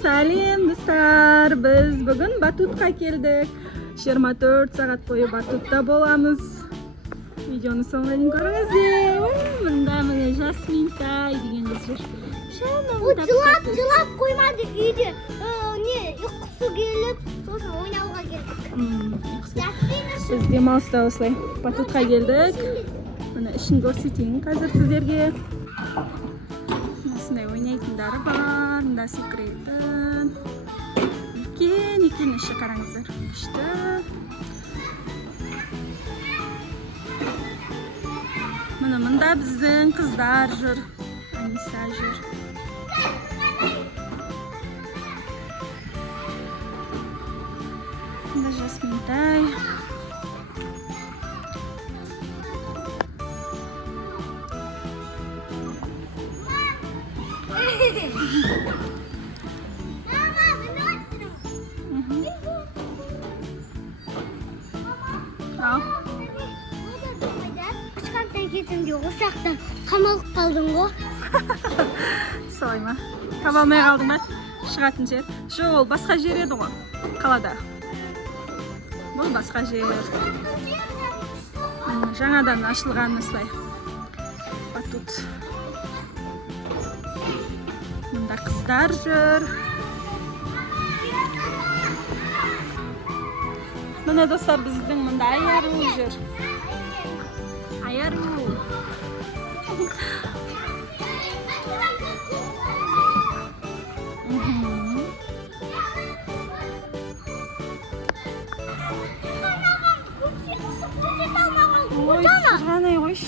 Сәлем достар, біз бүгін Батутқа келдік. 24 сағат бойы Батутта боламыз. Видеоны соңына дейін көріңіздер. Мында міне Жасминтай деген қыз жүр. Жылап қоймадық үйде. Не, ұйқысы келіп, сосын ойнауға келдік. Біз демалыста осылай Батутқа келдік. Мына ішін көрсетейін қазір сіздерге. Осындай ойнайтындары бар, мында секретін. Үлкен іші қараңыздар. Күшті. Мында біздің қыздар жүр. Аниса жүр. Мында Жасминтай. Кішкентай кезімде осы жақтан қамалып қалдың ғой. Солай ма? Таба алмай қалдың ба? Шығатын жер. Жоқ, ол басқа жер еді ғой, қалада. Бұл басқа жер. Жаңадан ашылған осылай. Батут. Мында қыздар жүр. Міне достар, біздің мында аяру жүр. Аяру. Ой, сырғанай қойш.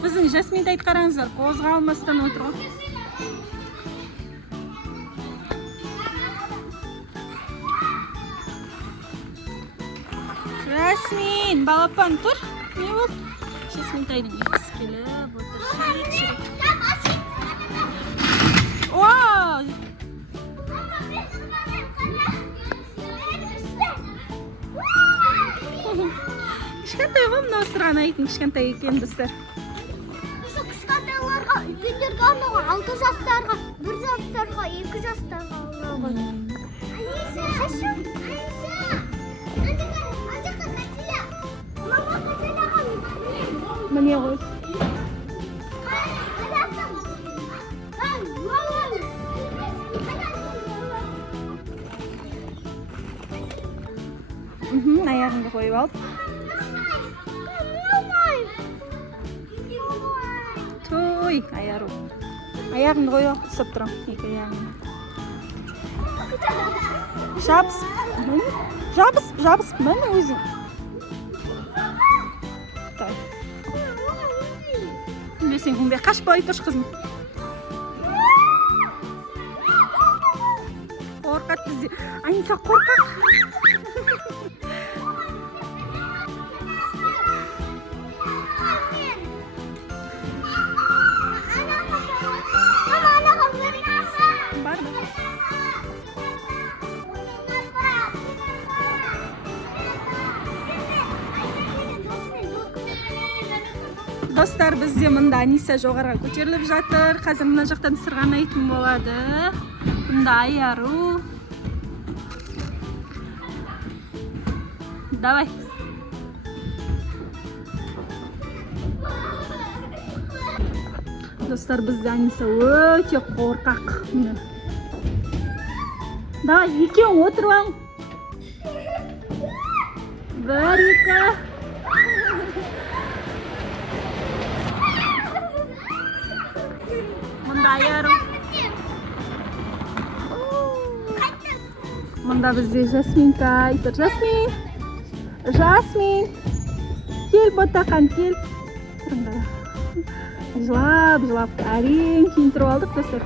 Біздің Жасминтайды қараңыздар, қозғалмастан отыр ғой. Жасмин, балапан тұр. Не болды? Жасминтайдың екісі келіп отыр. Ооо! Кішкентай ғой, мынау сырғанайтын кішкентай екен достар. Кішкентайларға, үлкендерге арналған 6 жастарға, 1 жастарға, 2 жастарға арналған. Міне ғой. Аяғыңды қойып алып. Той, аяру. Аяғыңды қойып алып, түсіп тұрам. Екі аяғыңды. Жабысып, міне өзің. Сен күнбе қашпай тұрш қызым. Қорқат бізде. Аниса қорқақ. Достар, бізде мында Аниса жоғарға көтеріліп жатыр. Қазір мына жақтан сырғанайтын болады. Мында аяру. Давай. Достар, бізде Аниса өте қорқақ. Давай, екеуің отырып ал. 1, 2. Аяру. Мында бізде Жасминтай тұр. Жасмин. Кел, ботақан, кел. Жылап. Әрең кейін тұрып алдық, достар.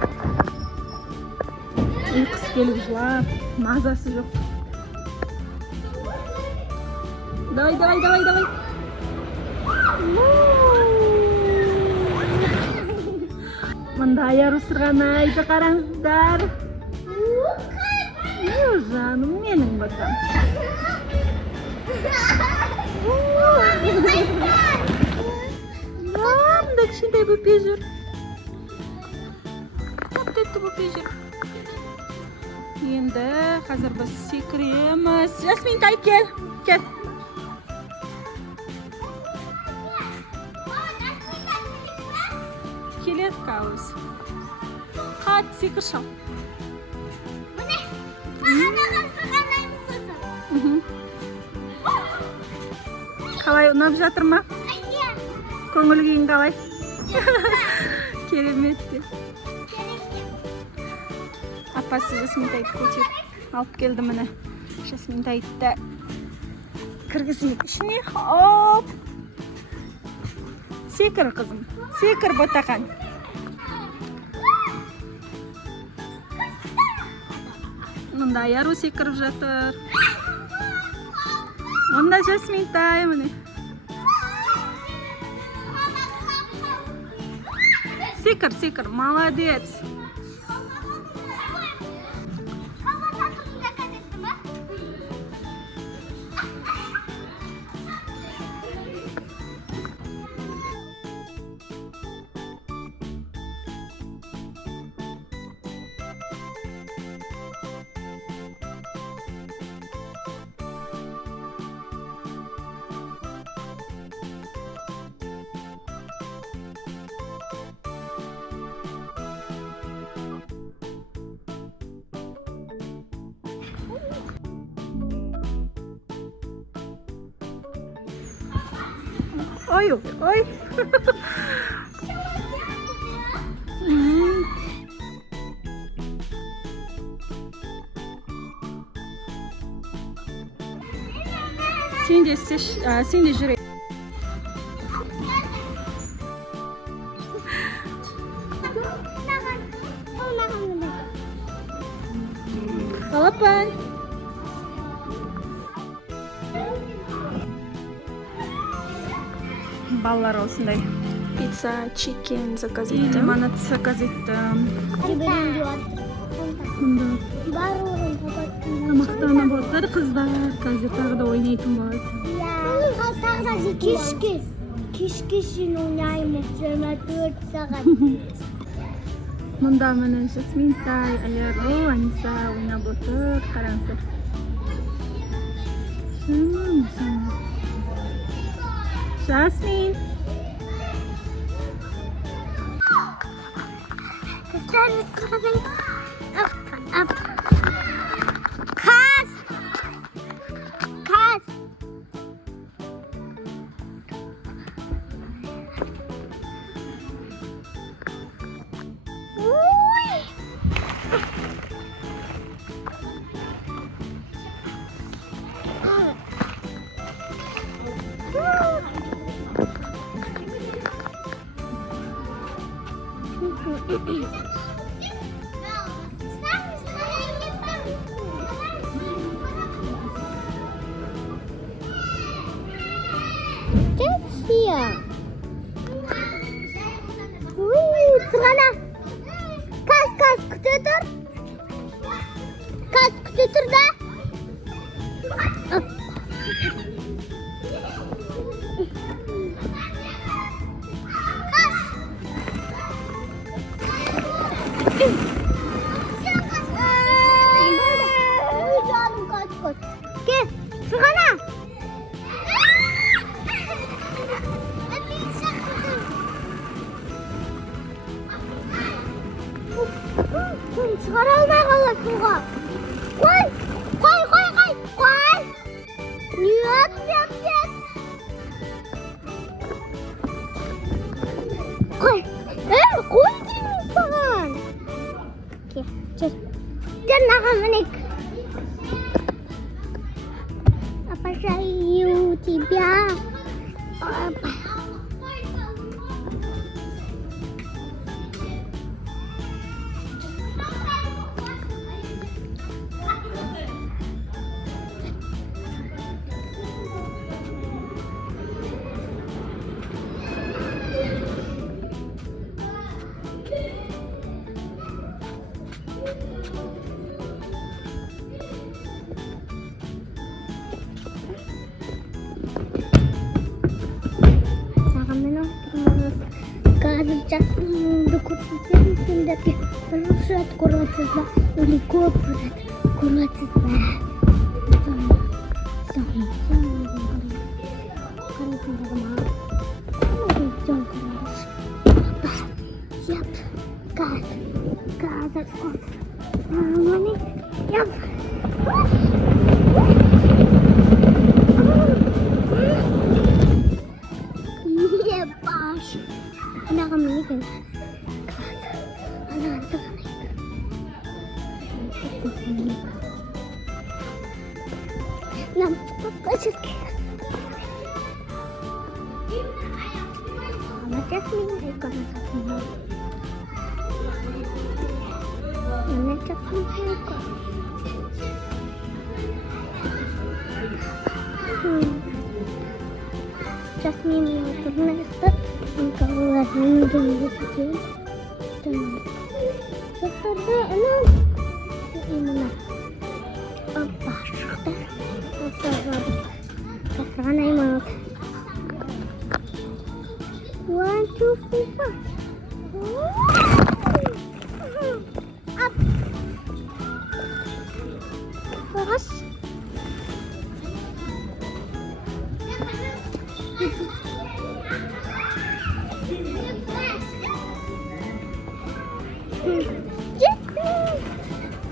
Ұйқысы келіп жылап. Мазасы жоқ. Давай. Мында аяру сырғанайды, қараңыздар. Жаным менің батам. Мында кішкентай бөпе жүр. Çok tatlı bu pejir. Енді қазір біз секіреміз. Жасминтай, кел. Кел. Келеді қауыз. Қат секір шал. Қалай ұнап жатыр ма? Көңіл күйің қалай? Керемет те. Апасы жасминтайды көтеріп алып келді міне. Жасминтайды кіргізейік ішіне. Оп! Секір қызым. Секір ботақан. Мұнда Яру секіріп жатыр. Мұнда жасминтай міне. Секір, секір, молодец. Ой, ой. Sen de жүрейін. Балапан. Балалар осындай пицца, чикен заказ етті. Лимонад заказ етті. Тамақтанып отыр қыздар. Қазір тағы да ойнайтын болады. Кешке шейін ойнаймыз 24 сағат. Мұнда міне жасминтай, Аяро, Аниса ойнап отыр. Қараңыздар. Жасмин. Kaz. Hier. Сырғана. Каз күте тұр. Каз күте тұр да. Кел, сырғана. Шығара алмай қаласың ғой. Қой. Нет. Қой. Қой деймін саған. Жүр маған мінек. Обожаю тебя. Жасминді көрсетемін сендерге. Бірінші рет көріп отырсыздар, или көп рет. көресіздер. Jasmine oturmakta, kafalarının dönmesi için. Yukarıda anam. Ini apa şurada? Kasana imam. 1, 2, 3, 4. Up. Terus.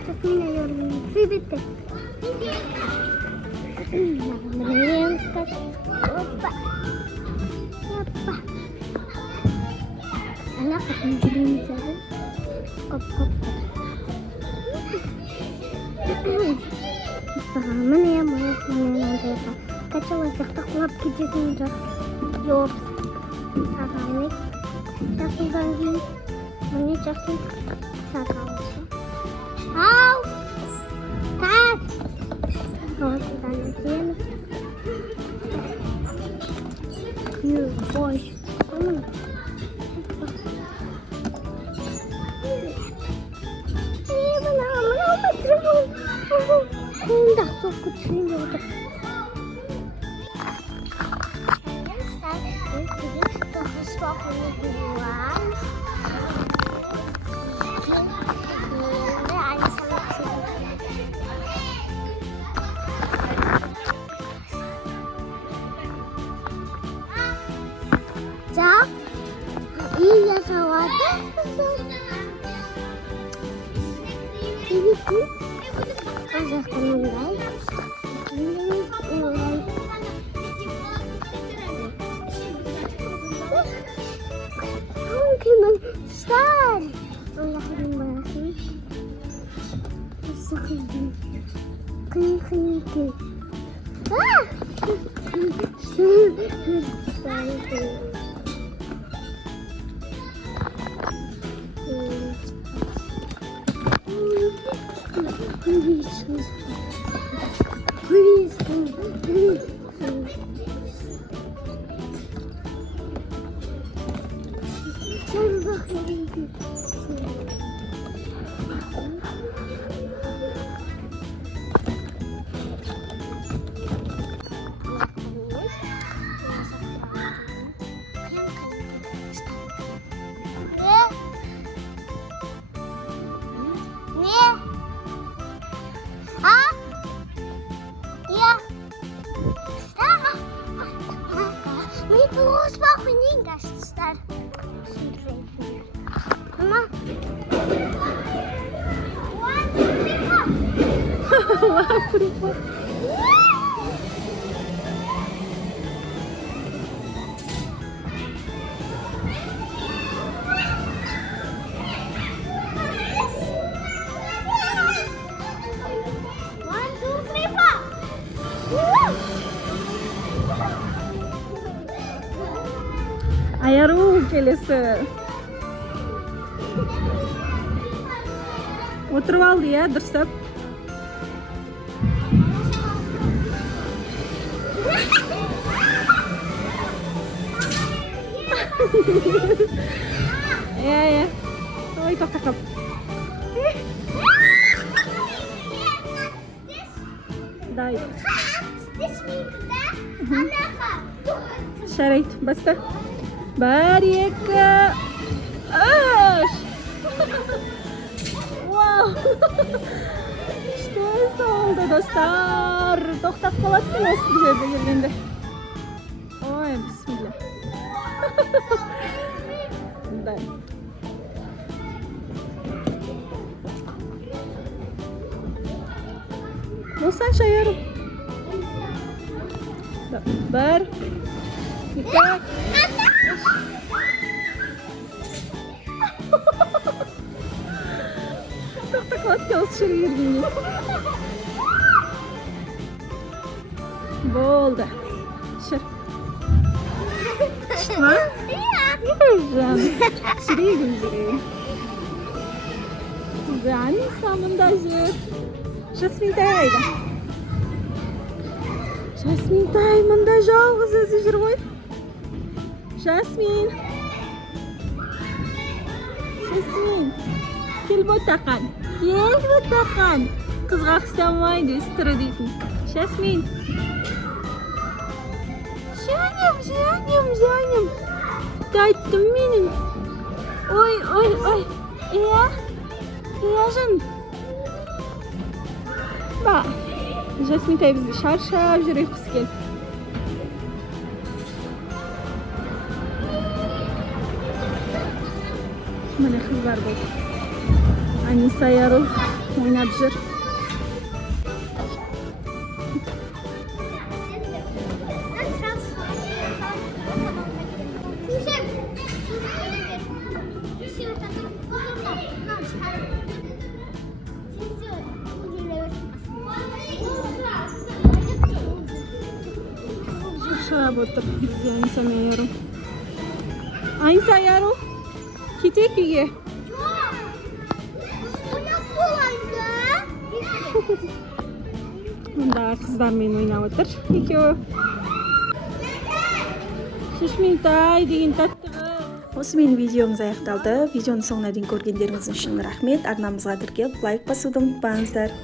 Jasmine yorum. Bitti. Hoppa. Hoppa. Anak ketunjukin saya. Kop. Mana ya mau nanti apa? Kacau aja tak kejadian dah. Yok. Sakit. Sakit lagi. Mana sakit? Sakit. Au. Kat. Oh, sudah nanti. You boys. Come on. Enggak cukup sini udah. Cak, iya sawat. Ini pun ada kemulai. Mungkin besar. Allah dimarahin. Sakit. Kering. Ah. Terus aku ini enggak start. Mama. Ayarı kelesi. Oturup aldı ya, dırstap. Ya. Oi, kakak. Дай. Шарит, баста. Барика. Аш. Вау. Что Oldu dostlar. To'xtab qoladimi o'sib yerda kelganda? Oy, bismillah. Bunday. Bo'lsan shayarim. Bir, ikki. To'xtab qoladimi o'sib yerga kelganda? Bo'ldi. Shir. Çıkma. Güzel. Şuraya güzel. Güzel. Samındacı. Jasmin tayda. Jasmin tay mında жалғыз өзі жүр ғой. Jasmin. Jasmin. Kел ботақан. Kел ботақан. Қызға қыстамайды, үстірі дейтін. Jasmin. Жаным. Тайттым менің. Ой. Жан. Ба. Жасмин тай бізді шаршап жүр ұйқысы келіп. Міне қыздар болды. Аниса Ярул ойнап жүр. Şuraya otur. Biz Anisa'ya yarım. Anisa Yarul. Кетейік үйге. Мұнда қыздармен ойнап отыр. Екеуі. Шешментай деген таттығы. Осымен видеомыз аяқталды. Видеоны соңына дейін көргендеріңіз үшін рахмет. Арнамызға тіркеліп лайк басуды ұмытпаңыздар.